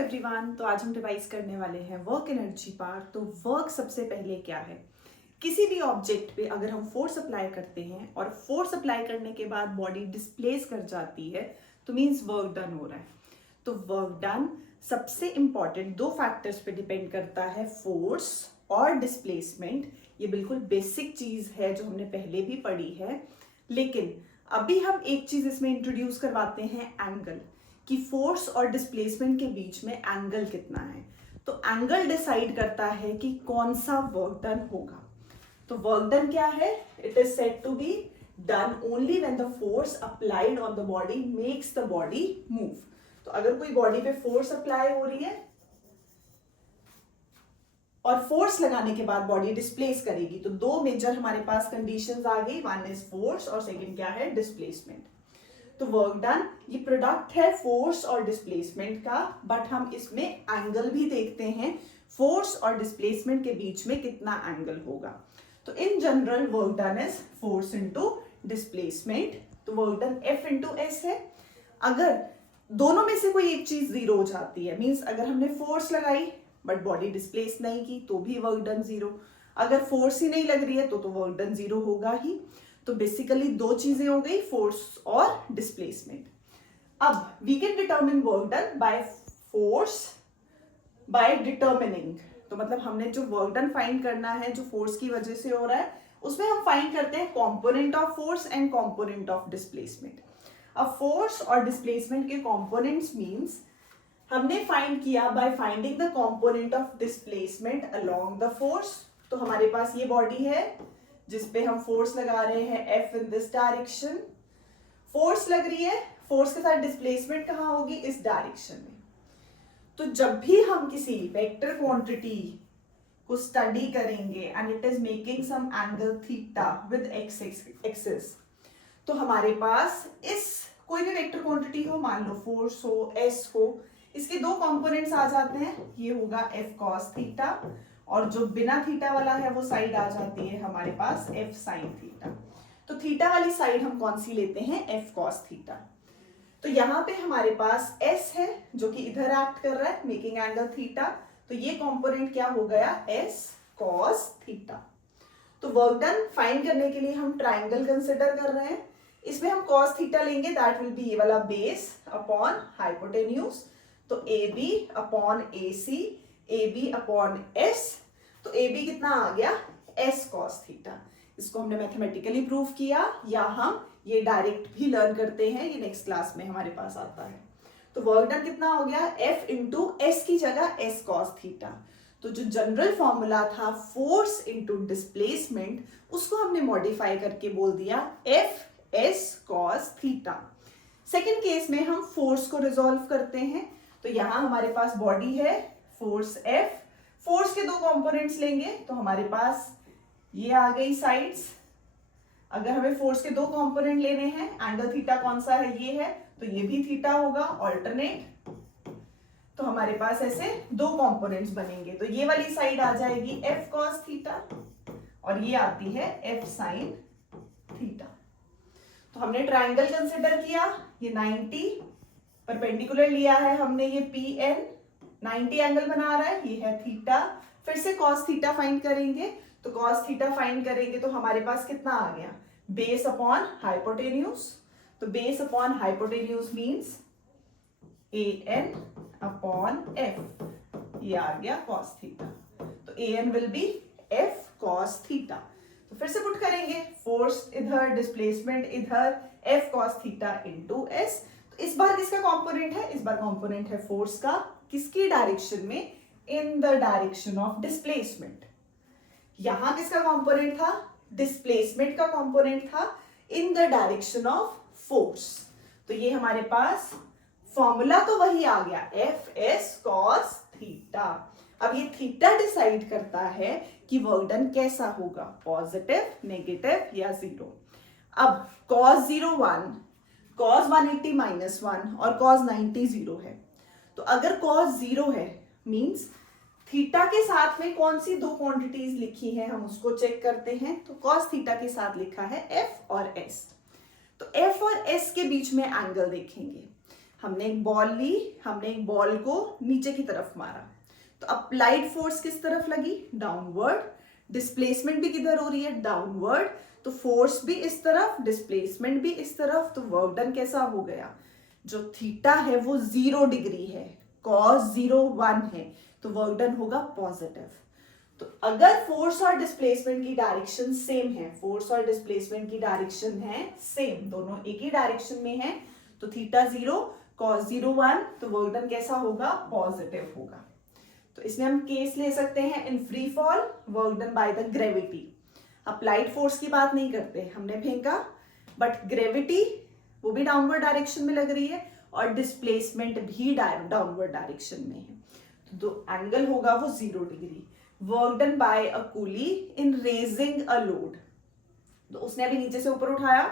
Everyone, तो आज हम रिवाइज करने वाले हैं वर्क एनर्जी पार्ट। तो वर्क सबसे पहले क्या है, किसी भी ऑब्जेक्ट पे अगर हम फोर्स अप्लाई करते हैं और फोर्स अप्लाई करने के बाद बॉडी डिस्प्लेस कर जाती है तो मींस वर्क डन हो रहा है। तो वर्क डन सबसे इंपॉर्टेंट दो फैक्टर्स पे डिपेंड करता है, फोर्स और डिस्प्लेसमेंट। ये बिल्कुल बेसिक चीज है जो हमने पहले भी पढ़ी है, लेकिन अभी हम एक चीज इसमें इंट्रोड्यूस करवाते हैं, एंगल, कि फोर्स और डिस्प्लेसमेंट के बीच में एंगल कितना है। तो एंगल डिसाइड करता है कि कौन सा वर्क डन होगा। तो वर्क डन क्या है? It is said to be done only when the force applied on the body makes the body move. तो अगर कोई बॉडी पे फोर्स अप्लाई हो रही है और फोर्स लगाने के बाद बॉडी डिस्प्लेस करेगी, तो दो मेजर हमारे पास कंडीशंस आ गई, वन इज फोर्स और सेकंड क्या है? डिस्प्लेसमेंट। तो वर्क डन ये प्रोडक्ट है फोर्स और डिस्प्लेसमेंट का, बट हम इसमें एंगल भी देखते हैं, फोर्स और डिस्प्लेसमेंट के बीच में कितना एंगल होगा। तो in general work done is force into displacement. तो work done F into S है। अगर दोनों में से कोई एक चीज जीरो हो जाती है, मींस अगर हमने फोर्स लगाई बट बॉडी डिस्प्लेस नहीं की तो भी वर्क डन जीरो। अगर फोर्स ही नहीं लग रही है तो वर्क डन जीरो होगा ही। तो बेसिकली दो चीजें हो गई, फोर्स और डिस्प्लेसमेंट। अब we can determine work done by force by determining. तो मतलब हमने जो वर्क डन फाइंड करना है जो फोर्स की वजह से हो रहा है, उसमें हम फाइंड करते हैं component of force and component of displacement. अब फोर्स और डिस्प्लेसमेंट के कंपोनेंट्स मींस हमने फाइंड किया by finding the component of displacement along the force. तो हमारे पास ये बॉडी है जिसपे हम फोर्स लगा रहे हैं F in this direction. Force लग रही है, फोर्स के साथ डिस्प्लेसमेंट कहाँ होगी? इस डायरेक्शन में। तो जब भी हम किसी वेक्टर क्वांटिटी को स्टडी करेंगे and it is making some angle theta with X axis, तो हमारे पास इस कोई भी वेक्टर क्वांटिटी हो, मान लो फोर्स हो, एस हो, इसके दो कंपोनेंट्स आ जाते हैं। ये होगा F cos थीटा और जो बिना थीटा वाला है वो साइड आ जाती है हमारे पास F sin थीटा। तो थीटा वाली साइड हम कौन सी लेते हैं? F cos theta. तो यहाँ पे हमारे पास S है जो कि इधर एक्ट कर रहा है मेकिंग एंगल थीटा। तो ये कंपोनेंट क्या हो गया? S cos theta. तो वर्क डन फाइंड करने के लिए हम ट्राइंगल कंसिडर कर रहे हैं। इसमें हम cos थीटा लेंगे, दैट विल बी ये वाला बेस अपॉन हाइपोटेन्यूज। तो AB upon AC, AB upon S। तो AB कितना आ गया? S cos theta. इसको हमने मैथमेटिकली प्रूव किया, या हम ये डायरेक्ट भी लर्न करते हैं, ये नेक्स्ट क्लास में हमारे पास आता है। तो वर्क डन कितना हो गया? F इंटू S की जगह S cos थीटा। तो जो जनरल फॉर्मूला था फोर्स इंटू डिस्प्लेसमेंट, उसको हमने मॉडिफाई करके बोल दिया F S cos theta. Second case में हम फोर्स को रिजोल्व करते हैं। तो यहां हमारे पास बॉडी है, फोर्स F, फोर्स के दो कंपोनेंट्स लेंगे तो हमारे पास ये आ गई साइड्स। अगर हमें फोर्स के दो कंपोनेंट लेने हैं, एंगल थीटा कौन सा है? ये है, तो ये भी थीटा होगा ऑल्टरनेट। तो हमारे पास ऐसे दो कंपोनेंट्स बनेंगे। तो ये वाली साइड आ जाएगी F cos थीटा और ये आती है F sin थीटा। तो हमने ट्राइंगल कंसिडर किया, ये 90 परपेंडिकुलर लिया है हमने, ये PN 90 एंगल बना रहा है, ये है थीटा। फिर से cos थीटा फाइंड करेंगे। तो cos थीटा फाइंड करेंगे तो हमारे पास कितना आ गया? Base upon hypotenuse. तो base upon hypotenuse means AN upon F, ये आ गया cos थीटा। तो AN will be F cos theta. तो फिर से पुट करेंगे, फोर्स इधर, डिस्प्लेसमेंट इधर, F cos theta into S। तो इस बार किसका कंपोनेंट है? इस बार कंपोनेंट है फोर्स का। किसकी डायरेक्शन में? In the direction of displacement. यहां किसका कंपोनेंट था? डिस्प्लेसमेंट का कंपोनेंट था in the direction of force. तो ये हमारे पास फॉर्मूला तो वही आ गया, F S cos थीटा। अब ये थीटा डिसाइड करता है कि वर्क डन कैसा होगा, पॉजिटिव, नेगेटिव या जीरो। अब cos 0 1, cos 180 -1 और cos 90 0 है। तो अगर cos 0 है मींस थीटा के साथ में कौन सी दो क्वांटिटीज लिखी है, हम उसको चेक करते हैं। तो cos थीटा के साथ लिखा है F और S। तो F और S के बीच में एंगल देखेंगे। हमने एक बॉल ली, हमने एक बॉल को नीचे की तरफ मारा, तो अप्लाइड फोर्स किस तरफ लगी, डाउनवर्ड, डिस्प्लेसमेंट भी किधर हो रही है, डाउनवर्ड, तो फोर्स भी इस तरफ, डिस्प्लेसमेंट भी इस तरफ, तो वर्क डन कैसा हो गया, जो थीटा है वो 0 डिग्री है, cos 0 1 है, तो वर्क डन होगा पॉजिटिव। तो अगर फोर्स और डिस्प्लेसमेंट की डायरेक्शन सेम है, फोर्स और डिस्प्लेसमेंट की डायरेक्शन है सेम, दोनों एक ही डायरेक्शन में है, तो थीटा 0 cos 0 1, तो वर्क डन कैसा होगा, पॉजिटिव होगा। तो इसमें हम केस ले सकते हैं in free fall, work done by the gravity. Applied force की बात नहीं करते, हमने फेंका, बट ग्रेविटी वो भी डाउनवर्ड डायरेक्शन में लग रही है और डिस्प्लेसमेंट भी डाउनवर्ड डायरेक्शन में है, तो एंगल होगा वो 0 degree. Work done bye a coolie in raising a load, तो उसने अभी नीचे से ऊपर उठाया,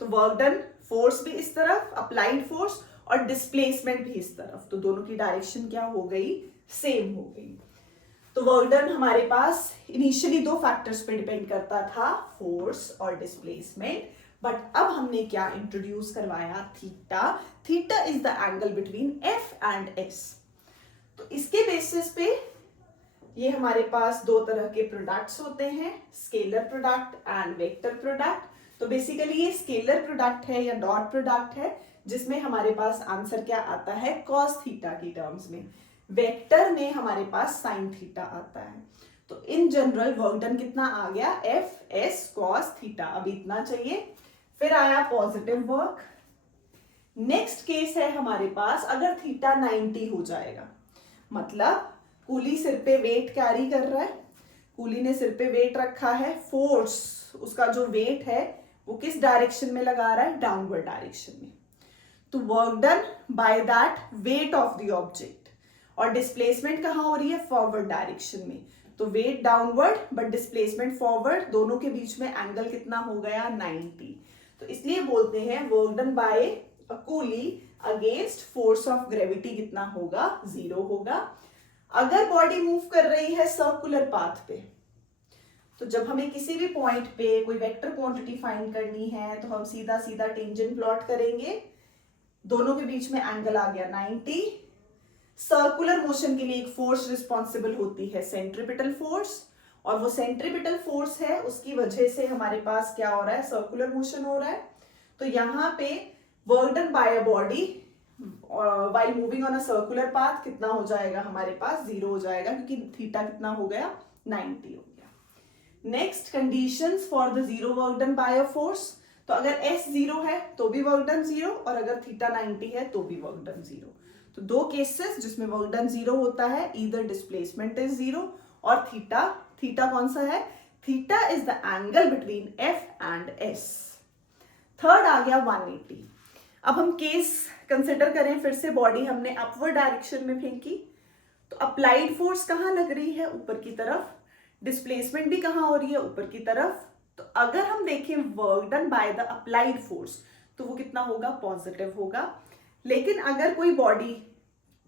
तो वर्क डन, फोर्स भी इस तरफ, अप्लाइड फोर्स, और डिस्प्लेसमेंट भी इस तरफ, तो दोनों की डायरेक्शन क्या हो गई, सेम हो गई। तो वर्क डन हमारे पास इनिशियली 2 फैक्टर्स पे डिपेंड करता था, फोर्स और डिस्प्लेसमेंट, बट अब हमने क्या इंट्रोड्यूस करवाया, theta. Theta is the angle between F and S. तो इसके बेसिस पे ये हमारे पास 2 तरह के प्रोडक्ट्स होते हैं, scalar product and vector product. तो बेसिकली ये स्केलर प्रोडक्ट है या डॉट प्रोडक्ट है, जिसमें हमारे पास आंसर क्या आता है, कॉस थीटा की टर्म्स में। वेक्टर में हमारे पास साइन थीटा आता है। तो इन जनरल वर्क डन कितना आ गया, एफ एस कॉस थीटा, अभी इतना चाहिए। फिर आया पॉजिटिव वर्क। नेक्स्ट केस है हमारे पास, अगर थीटा 90 हो जाएगा, मतलब कूली सिर पे वेट कैरी कर रहा है, कूली ने सिर पे वेट रखा है, फोर्स उसका जो वेट है वो किस डायरेक्शन में लगा रहा है, डाउनवर्ड डायरेक्शन में, तो work done by that weight of the object, और डिस्प्लेसमेंट कहाँ हो रही है, फॉरवर्ड डायरेक्शन में, तो weight downward but displacement forward, दोनों के बीच में एंगल कितना हो गया, 90। तो इसलिए बोलते हैं work done bye a coolie against force of gravity कितना होगा, 0 होगा। अगर बॉडी मूव कर रही है सर्कुलर पाथ पे, तो जब हमें किसी भी पॉइंट पे कोई वेक्टर क्वांटिटी फाइंड करनी है, तो हम सीधा सीधा टेंजेंट प्लॉट करेंगे, दोनों के बीच में एंगल आ गया 90। सर्कुलर मोशन के लिए एक फोर्स रिस्पॉन्सिबल होती है, सेंट्रीपिटल फोर्स, और वो सेंट्रीपिटल फोर्स है, उसकी वजह से हमारे पास क्या हो रहा है, सर्कुलर मोशन हो रहा है। तो यहाँ पे work done bye a body while moving on a circular path कितना हो जाएगा, हमारे पास 0 हो जाएगा, क्योंकि थीटा कितना हो गया, 90 हो गया। Next conditions for the 0 work done bye a force, तो अगर S 0 है तो भी वर्क डन 0, और अगर थीटा 90 है तो भी वर्क डन 0। तो 2 केसेस जिसमें वर्क डन 0 होता है, ईदर डिस्प्लेसमेंट इज 0 और थीटा कौन सा है, theta is the angle between F and S। Third आ गया 180। अब हम केस कंसिडर करें, फिर से बॉडी हमने अपवर्ड डायरेक्शन में फेंकी, तो अप्लाइड फोर्स कहाँ लग रही है, ऊपर की तरफ, डिस्प्लेसमेंट भी कहाँ हो रही है, ऊपर की तरफ। तो अगर हम देखें work done by the applied force, तो वो कितना होगा, पॉजिटिव होगा। लेकिन अगर कोई बॉडी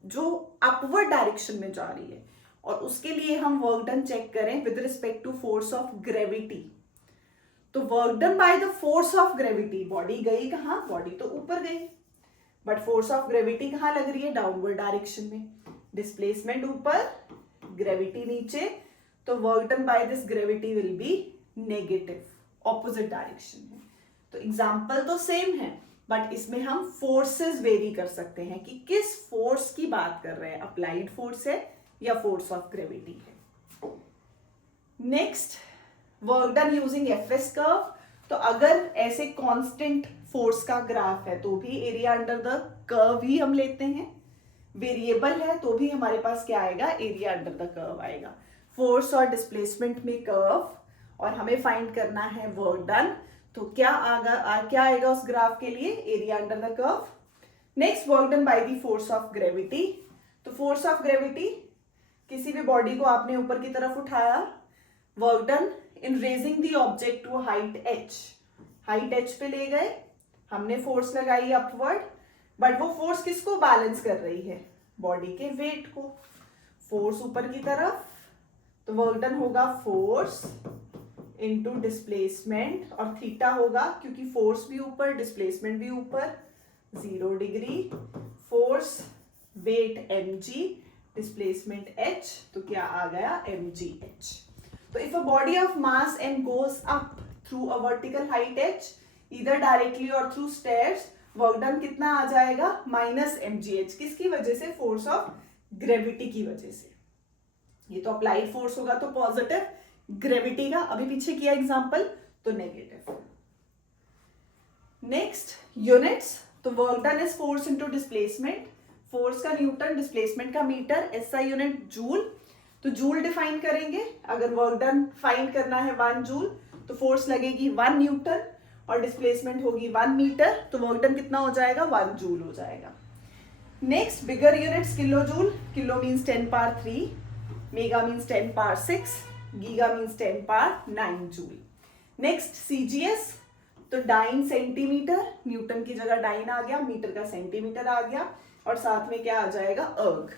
जो अपवर्ड डायरेक्शन में जा रही है और उसके लिए हम वर्क डन चेक करें with respect to force of gravity, तो work done by the force of gravity, body गई कहाँ, बॉडी तो ऊपर गई, बट फोर्स ऑफ ग्रेविटी कहाँ लग रही है, डाउनवर्ड डायरेक्शन में, डिस्प्लेसमेंट ऊपर, ग्रेविटी नीचे, तो work done by this gravity will be negative, opposite direction में। तो एग्जाम्पल तो सेम है, बट इसमें हम फोर्सेस वेरी कर सकते हैं कि किस फोर्स की बात कर रहे हैं, अप्लाइड फोर्स है या फोर्स ऑफ ग्रेविटी है। Next, work done using FS curve, तो अगर ऐसे कांस्टेंट फोर्स का ग्राफ है तो भी एरिया अंडर द कर्व ही हम लेते हैं, वेरिएबल है तो भी हमारे पास क्या आएगा, एरिया अंडर द कर्व आएगा। फोर्स और डिस्प्लेसमेंट में कर्व, और हमें फाइंड करना है वर्क डन, तो क्या आएगा उस ग्राफ के लिए, area under the curve. Next, work done by the force of gravity, तो फोर्स ऑफ ग्रेविटी, किसी भी बॉडी को आपने ऊपर की तरफ उठाया, work done in raising the object to height h, height h पे ले गए, हमने फोर्स लगाई अपवर्ड, बट वो फोर्स किसको बैलेंस कर रही है, बॉडी के वेट को, फोर्स ऊपर की तरफ, तो वर्क डन होगा फोर्स इनटू डिस्प्लेसमेंट, और थीटा होगा, क्योंकि फोर्स भी ऊपर डिस्प्लेसमेंट भी ऊपर, 0 degree, weight mg, displacement h, तो क्या आ गया mgh। तो if a body of mass m goes up through a vertical height h either directly or through stairs, work done कितना आ जाएगा माइनस mgh। किसकी वजह से? फोर्स ऑफ ग्रेविटी की वजह से। ये तो अप्लाइड फोर्स होगा तो पॉजिटिव, ग्रेविटी का अभी पीछे किया एग्जांपल तो नेगेटिव। नेक्स्ट यूनिट्स, तो work done is force into displacement, force का न्यूटन, डिस्प्लेसमेंट का मीटर, एसआई यूनिट जूल। तो जूल डिफाइन करेंगे, अगर वर्क डन फाइंड करना है 1 जूल तो फोर्स लगेगी 1 न्यूटन और डिस्प्लेसमेंट होगी 1 मीटर, तो वर्क डन कितना हो जाएगा 1 जूल हो जाएगा। Next bigger units kilo joule, kilo means 10 power 3, mega means 10 power 6, giga means 10 power 9 joule. Next CGS, तो डाइन सेंटीमीटर, न्यूटन की जगह डाइन आ गया, मीटर का सेंटीमीटर आ गया और साथ में क्या आ जाएगा अर्ग।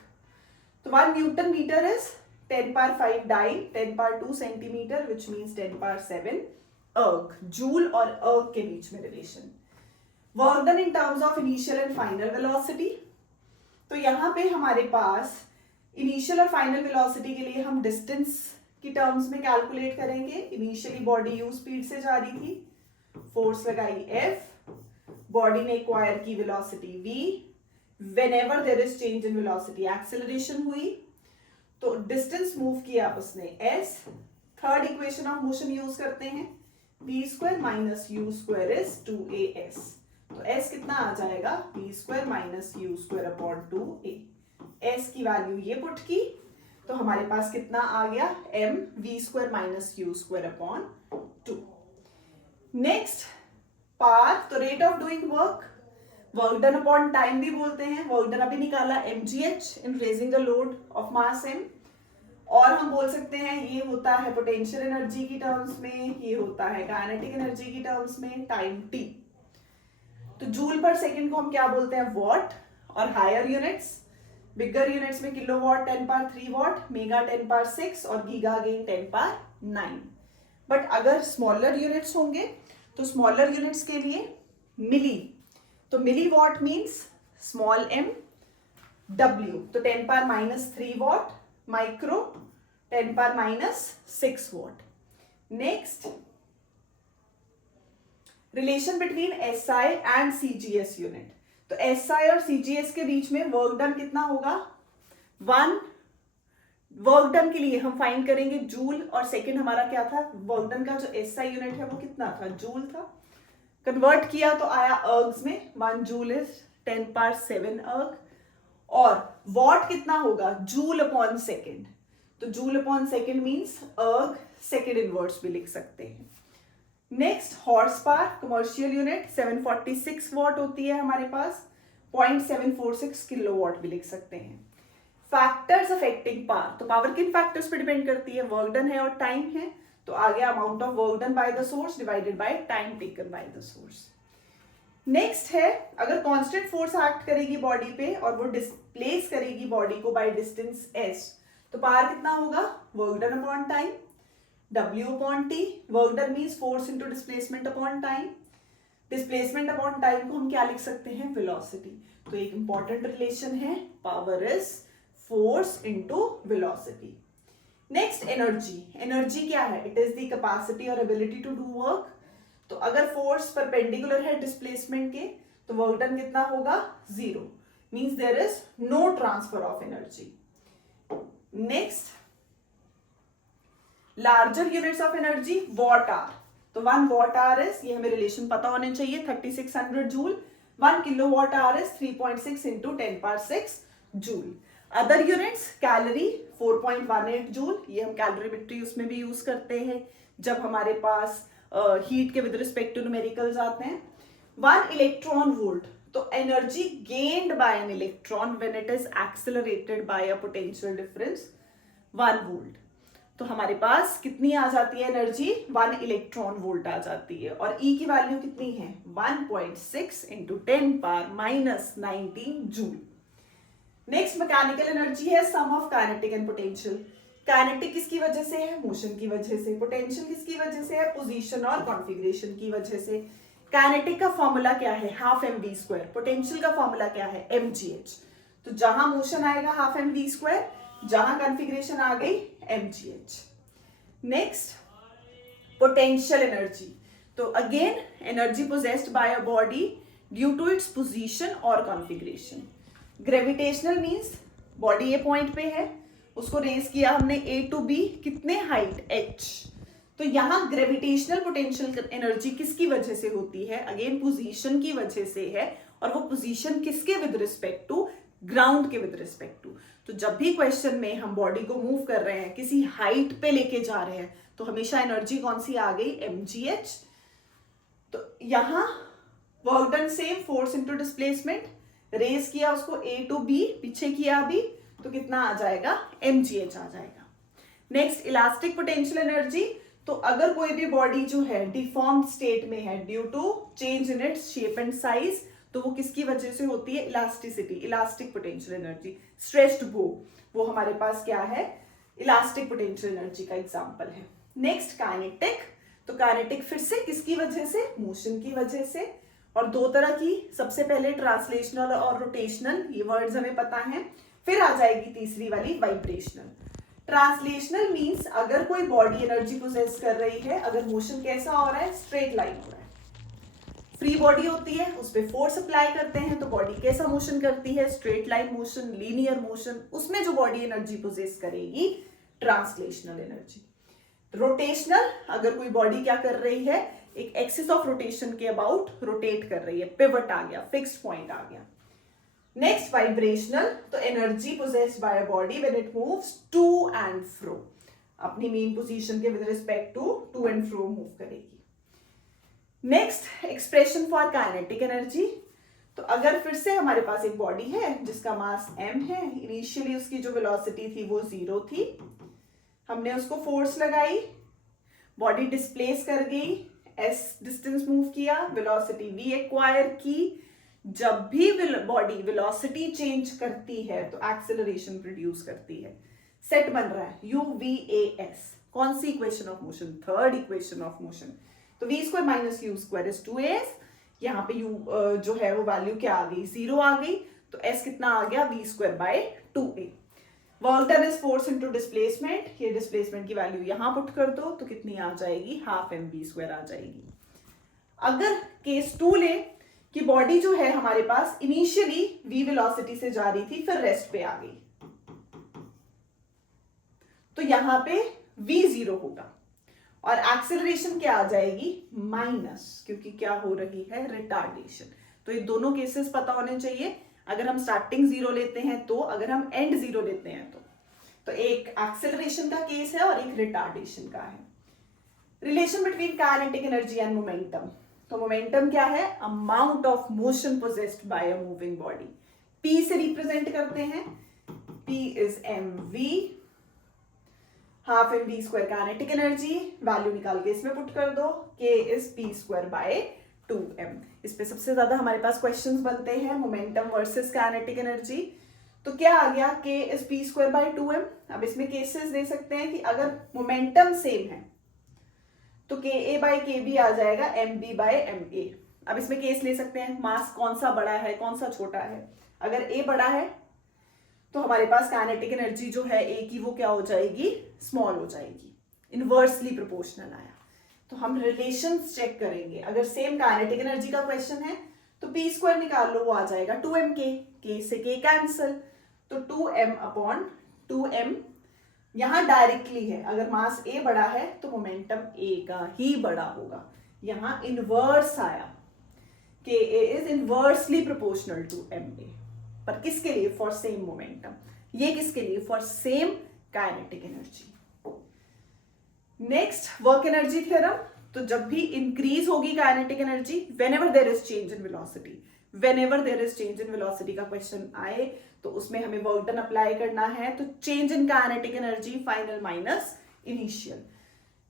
तो 1 newton metre is 10 power 5 dyne, 10 power 2 centimetre which means 10 power 7 erg. Joule और अर्ग के बीच में relation. Work done in terms of initial and final velocity, तो यहाँ पे हमारे पास इनिशियल और फाइनल वेलोसिटी के लिए हम डिस्टेंस की टर्म्स में कैलकुलेट करेंगे। इनिशियली बॉडी यू स्पीड से जा रही थी, फोर्स लगाई F, बॉडी ने एक्वायर की velocity V, whenever there is change in velocity acceleration हुई, तो डिस्टेंस मूव किया उसने s। Third equation of motion use करते हैं, v square minus u square is 2as, तो s कितना आ जाएगा v square minus u square upon 2a। s की वैल्यू ये पुट की तो हमारे पास कितना आ गया m v square minus u square upon 2। Next पार, तो rate of doing work, work done upon time भी बोलते हैं। वर्क डन अभी निकाला mgh in raising the load of mass m, और हम बोल सकते हैं ये होता है पोटेंशियल एनर्जी की टर्म्स में, ये होता है काइनेटिक एनर्जी की टर्म्स में, टाइम t। तो जूल पर सेकंड को हम क्या बोलते हैं वॉट, और हायर यूनिट्स बिगर यूनिट्स में kilowatt 10 power 3 watt, mega 10 power 6 और गीगा अगेन 10 पावर 9। बट अगर स्मॉलर यूनिट्स होंगे तो स्मॉलर यूनिट्स के लिए मिली, तो milli watt means small m, w तो 10 power minus 3 watt, micro 10 power minus 6 what. Next relation between SI and CGS unit, तो SI और CGS के बीच में वर्क डन कितना होगा 1। वर्क डन के लिए हम फाइंड करेंगे जूल, और सेकंड हमारा क्या था वर्क डन का जो SI यूनिट है वो कितना था जूल था, कन्वर्ट किया तो आया अर्ग्स में, 1 जूल इज 10 पावर 7 अर्ग, और वॉट कितना होगा जूल अपॉन सेकेंड, तो जूल अपॉन सेकेंड मीन्स अर्ग सेकेंड इनवर्स भी लिख सकते हैं। Next horse power, commercial unit 746 what होती है हमारे पास, 0.746 किलोवाट भी लिख सकते हैं। फैक्टर्स अफेक्टिंग पावर, तो पावर किन फैक्टर्स पे डिपेंड करती है, वर्क डन है और टाइम है, तो आ गया amount of work done by the source divided by time taken by the source. Next है अगर कांस्टेंट फोर्स एक्ट करेगी बॉडी पे और वो डिस्प्लेस करेगी बॉडी को बाय डिस्टेंस s, तो पावर कितना होगा work done upon time, w upon t। Work done means force into displacement upon time, displacement upon time को हम क्या लिख सकते हैं वेलोसिटी। तो एक इंपॉर्टेंट रिलेशन है power is force into velocity. Next energy, energy क्या है इट इज द कैपेसिटी और एबिलिटी टू डू वर्क, तो अगर फोर्स परपेंडिकुलर है डिस्प्लेसमेंट के तो वर्क डन कितना होगा 0, means there is no transfer of energy. Next larger units of energy watt are, तो 1 वॉट आर इज, ये हमें रिलेशन पता होने चाहिए 3600 joule, 1 kilowatt hour is 3.6 into 10 power 6 joule. Other units calorie 4.18 joule, ये हम कैलोरीमेट्री उसमें भी यूज करते हैं जब हमारे पास हीट के विद रिस्पेक्ट टू न्यूमेरिकल्स आते हैं। 1 इलेक्ट्रॉन वोल्ट, तो energy gained by an electron when it is accelerated by a potential difference 1 volt, तो हमारे पास कितनी आ जाती है एनर्जी 1 इलेक्ट्रॉन वोल्ट आ जाती है, और E की वैल्यू कितनी है 1.6 into 10 power minus 19 joule. Next mechanical energy है sum of kinetic and potential. Kinetic किसकी वजह से है मोशन की वजह से, पोटेंशियल किसकी वजह से है पोजीशन और कॉन्फ़िगरेशन की वजह से। काइनेटिक का फॉर्मूला क्या है हाफ mv स्क्वायर, पोटेंशियल का फॉर्मूला क्या है mgh, तो जहां मोशन आएगा हाफ एम वी स्क्वायर, जहां कॉन्फ़िगरेशन आ गई mgh। नेक्स्ट पोटेंशियल एनर्जी, तो again energy possessed by a body due to its position और कॉन्फ़िगरेशन। ग्रेविटेशनल मींस बॉडी ये पॉइंट पे है, उसको रेज किया हमने ए टू बी, कितने हाइट h, तो यहां ग्रेविटेशनल पोटेंशियल एनर्जी किसकी वजह से होती है, अगेन पोजीशन की वजह से है, और वो पोजीशन किसके विद रिस्पेक्ट टू, ग्राउंड के विद रिस्पेक्ट टू। तो जब भी क्वेश्चन में हम बॉडी को मूव कर रहे हैं, किसी हाइट पे लेके जा रहे हैं, तो हमेशा एनर्जी कौन सी आ गई, mgh। तो यहां work done same, force into displacement, raise किया उसको a टू b, पीछे किया भी, तो कितना आ जाएगा, mgh आ जाएगा। नेक्स्ट इलास्टिक पोटेंशियल एनर्जी, तो अगर कोई भी बॉडी जो है डिफॉर्म्ड स्टेट में है due to change in its shape and size, तो वो किसकी वजह से होती है, elasticity, elastic potential energy. Stretched bow, वो हमारे पास क्या है, इलास्टिक पोटेंशियल एनर्जी का एग्जांपल है। नेक्स्ट काइनेटिक, तो काइनेटिक फिर से किसकी वजह से, मोशन की वजह से, और दो तरह की, सबसे पहले ट्रांसलेशनल और रोटेशनल, ये वर्ड्स हमें पता है। फिर आ जाएगी तीसरी वाली वाइब्रेशनल। ट्रांसलेशनल मींस अगर कोई बॉडी एनर्जी प्रोसेस कर रही है, अगर मोशन कैसा हो रहा है, स्ट्रेट लाइन हो रहा है, फ्री बॉडी होती है, उस पर फोर्स अप्लाई करते हैं तो बॉडी कैसा मोशन करती है, straight line motion, linear motion, उसमें जो बॉडी एनर्जी प्रोसेस करेगी, ट्रांसलेशनल एनर्जी। रोटेशनल, अगर कोई बॉडी क्या कर रही है, एक एक्सिस ऑफ रोटेशन के अबाउट रोटेट कर रही है, पिवट आ गया, फिक्स्ड पॉइंट आ गया। नेक्स्ट वाइब्रेशनल, तो energy possessed by a body when it moves to and fro, अपनी मेन पोजीशन के with respect to and fro move करेगी। Next expression for kinetic energy, तो अगर फिर से हमारे पास एक बॉडी है जिसका मास m है, इनिशियली उसकी जो वेलोसिटी थी वो 0 थी, हमने उसको फोर्स लगाई, बॉडी डिस्प्लेस कर गई, s डिस्टेंस मूव किया, वेलोसिटी v एक्वायर की। जब भी बॉडी वेलोसिटी चेंज करती है तो एक्सेलरेशन प्रोड्यूस करती है। सेट बन रहा है UVAS, कौन सी equation of motion, third equation of motion. तो v square minus u square is 2as, यहाँ पे u जो है वो वैल्यू क्या आ गई, 0 आ गई, तो s कितना आ गया, v square by 2a। Work done is force into displacement, ये डिस्प्लेसमेंट की वैल्यू यहां पुट कर दो तो कितनी आ जाएगी, हाफ mv स्क्वायर आ जाएगी। अगर केस 2 ले कि बॉडी जो है हमारे पास इनिशियली v वेलोसिटी से जा रही थी, फिर रेस्ट पे आ गई, तो यहां पे v 0 होगा और एक्सेलरेशन क्या आ जाएगी, माइनस, क्योंकि क्या हो रही है, रिटार्डेशन। तो ये दोनों केसेस पता होने चाहिए, अगर हम स्टार्टिंग 0 लेते हैं तो, अगर हम एंड 0 लेते हैं तो एक एक्सेलरेशन का केस है और एक रिटार्डेशन का है। Relation between kinetic energy and momentum, तो मोमेंटम क्या है, amount of motion possessed by a moving body. p से रिप्रेजेंट करते हैं, p is mv, half mv square kinetic energy, value निकाल के इसमें पुट कर दो, k is p square by 2m। इस पे सबसे ज्यादा हमारे पास क्वेश्चंस बनते हैं, मोमेंटम वर्सेस काइनेटिक एनर्जी। तो क्या आ गया, k is p square by 2m। अब इसमें केसेस दे सकते हैं कि अगर मोमेंटम सेम है तो ka बाय kb आ जाएगा mb बाय ma। अब इसमें केस ले सकते हैं, मास कौन सा बड़ा है कौन सा छोटा है। अगर a बड़ा है तो हमारे पास काइनेटिक एनर्जी जो है a की वो क्या हो जाएगी, स्मॉल हो जाएगी, इनवर्सली प्रोपोर्शनल आया। तो हम रिलेशंस चेक करेंगे, अगर सेम काइनेटिक एनर्जी का क्वेश्चन है तो p स्क्वायर निकाल लो, वो आ जाएगा 2mk, k से k कैंसल, तो 2m अपॉन 2m यहां डायरेक्टली है, अगर मास a बड़ा है तो मोमेंटम a का ही बड़ा होगा, यहां इनवर्स आया, ka is inversely proportional to ma, पर किसके लिए, फॉर सेम मोमेंटम, ये किसके लिए, for same kinetic energy. Next work energy theorem, तो जब भी इंक्रीज होगी kinetic energy, whenever there is change in velocity, whenever there is change in velocity का क्वेश्चन आए तो उसमें हमें वर्क डन अप्लाई करना है, तो change in kinetic energy final minus initial.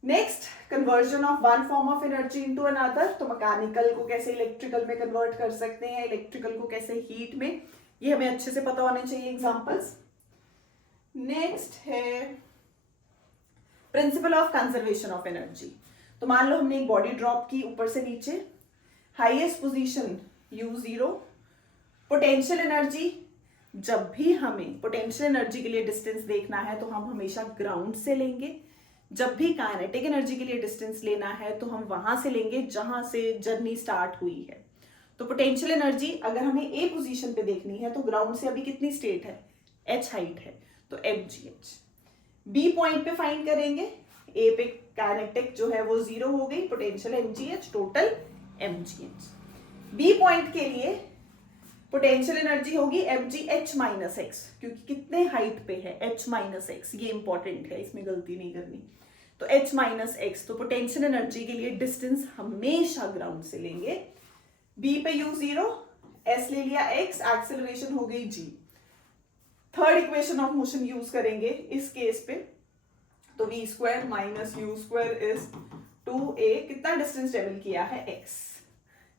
Next conversion of one form of energy into another, तो mechanical को कैसे इलेक्ट्रिकल में कन्वर्ट कर सकते हैं, इलेक्ट्रिकल को कैसे हीट में, ये हमें अच्छे से पता होने चाहिए एग्जांपल्स। नेक्स्ट है principle of conservation of energy, तो मान लो हमने एक बॉडी ड्रॉप की ऊपर से नीचे, highest position u0, potential energy जब भी हमें पोटेंशियल एनर्जी के लिए डिस्टेंस देखना है तो हम हमेशा ग्राउंड से लेंगे, जब भी काइनेटिक एनर्जी के लिए डिस्टेंस लेना है तो हम वहां से लेंगे जहां से जर्नी स्टार्ट हुई है। तो पोटेंशियल एनर्जी अगर हमें ए पोजीशन पे देखनी है तो ग्राउंड से अभी कितनी स्टेट है, एच हाइट है, तो mgh। बी पॉइंट पे फाइंड करेंगे, ए पे काइनेटिक जो है वो 0 हो गई, potential mgh, total mgh। B point के लिए पोटेंशियल एनर्जी होगी mgh माइनस एक्स, क्योंकि कितने हाइट पे है, h माइनस एक्स, ये इंपॉर्टेंट है, इसमें गलती नहीं करनी। तो h माइनस एक्स, तो पोटेंशियल एनर्जी के लिए डिस्टेंस हमेशा ग्राउंड से लेंगे। b पे u 0, s ले लिया x, एक्सेलरेशन हो गई g। Third equation of motion use करेंगे इस केस पे, तो v square minus u square is 2a, कितना डिस्टेंस ट्रेवल किया है x,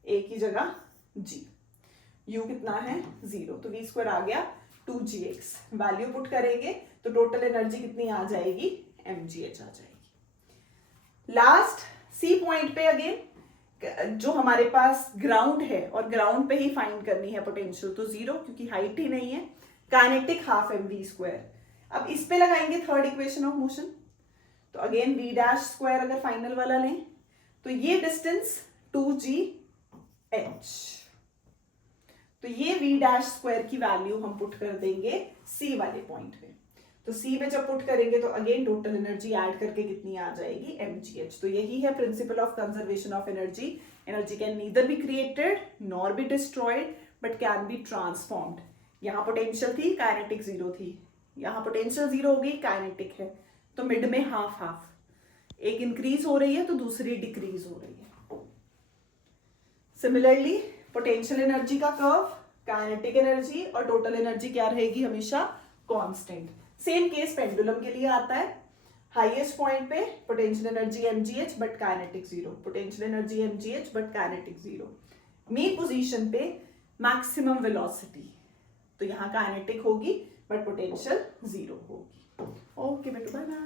a की जगह g, u कितना है 0, तो v स्क्वायर आ गया 2gx। वैल्यू पुट करेंगे तो टोटल एनर्जी कितनी आ जाएगी, mgh आ जाएगी। लास्ट सी पॉइंट पे अगेन जो हमारे पास ग्राउंड है और ग्राउंड पे ही फाइंड करनी है पोटेंशियल, तो 0 क्योंकि हाइट ही नहीं है, काइनेटिक हाफ mv स्क्वायर। अब इस पे लगाएंगे थर्ड इक्वेशन ऑफ मोशन, तो अगेन v डैश स्क्वायर अगर फाइनल वाला लें तो ये डिस्टेंस 2gh, तो ये v डैश स्क्वायर की वैल्यू हम पुट कर देंगे c वाले पॉइंट पे। तो c में जब पुट करेंगे तो अगेन टोटल एनर्जी ऐड करके कितनी आ जाएगी, mgh। तो यही है principle of conservation of energy. Energy can neither be created nor be destroyed but can be transformed. यहाँ पोटेंशियल थी, काइनेटिक 0 थी, यहाँ पोटेंशियल 0 हो गई, काइनेटिक है, तो मिड में हाफ हाफ, एक इंक्रीज हो रही है तो दूसरी डिक्रीज हो रही है। सिमिलरली पोटेंशियल एनर्जी का कर्व, काइनेटिक एनर्जी और टोटल एनर्जी क्या रहेगी, हमेशा कांस्टेंट। सेम केस पेंडुलम के लिए आता है, हाईएस्ट पॉइंट पे potential energy mgh but kinetic 0, potential energy mgh but kinetic 0। Mean position पे मैक्सिमम वेलोसिटी, तो यहाँ काइनेटिक होगी बट पोटेंशियल 0 होगी। ओके बेटू, बाय बाय।